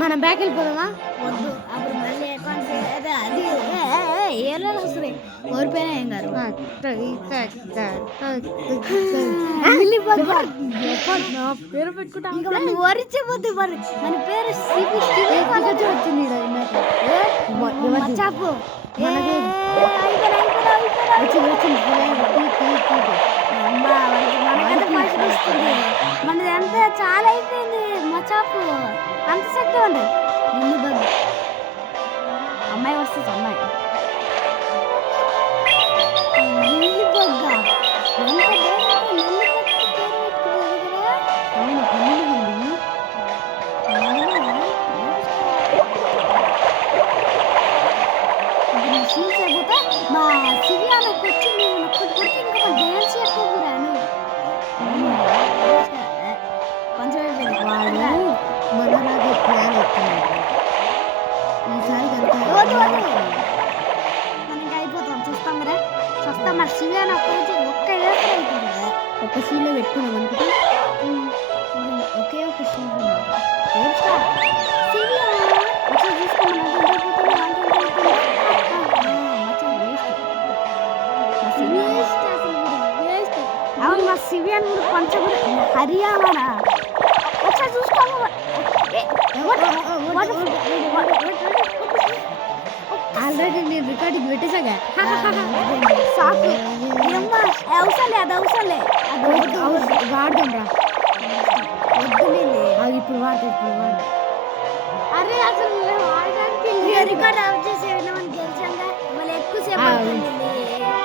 మనం బ్యాక్ వెళ్ళిపోదామా? వద్దు అప్పుడు మళ్ళీ అకౌంట్ అది ఏలో వస్తుంది ఓడిపోయినా ఏం కాదు పేరు పెట్టుకుంటా ఇంకా మనం వరిచిపోద్దు మరి మన పేరు వచ్చింది మచ్చాపు మనకంతా ఫస్ట్ వస్తుంది మనది అంతా చాలా అయిపోయింది మచ్చాపు అంత శక్తి ఉంది నిన్ను బగ్గు అమ్మాయి వస్తుంది అమ్మాయి నిన్ను బగ్గ ఎంత మా సిరియాలకు వచ్చి నేను ఒక్కటి కొట్టి ఇంకా డ్యాన్స్ చేసుకోరాను కొంచెం వాడు మనలాగే ప్లాన్ ఎత్తున్నాడు ఈసారి మనకి అయిపోతాం చూస్తాం కదా చూస్తాం మరి సిరియాన ఒక్కటి ఒక్క వేస్తే అయిపోతుంది కదా ఒక సీన్లో పెట్టుకున్నాం అనుకుంటా ఒకే ఒక సీన్ అవును మా సివియన్ కొంచెం హర్యానా ఒకసారి చూసుకోము ఆల్రెడీ నేను రికార్డింగ్ పెట్టేసాగా సాకు ఏమ్మా అవసరలే అది అవసరలే అది వాడదాం రా వద్దులే అది ఇప్పుడు వాడతా అరే అసలు వాడడానికి రికార్డ్ ఆఫ్ చేసి మనకి గెలిచాంగా మళ్ళీ ఎక్కువసేపు అవుతుంది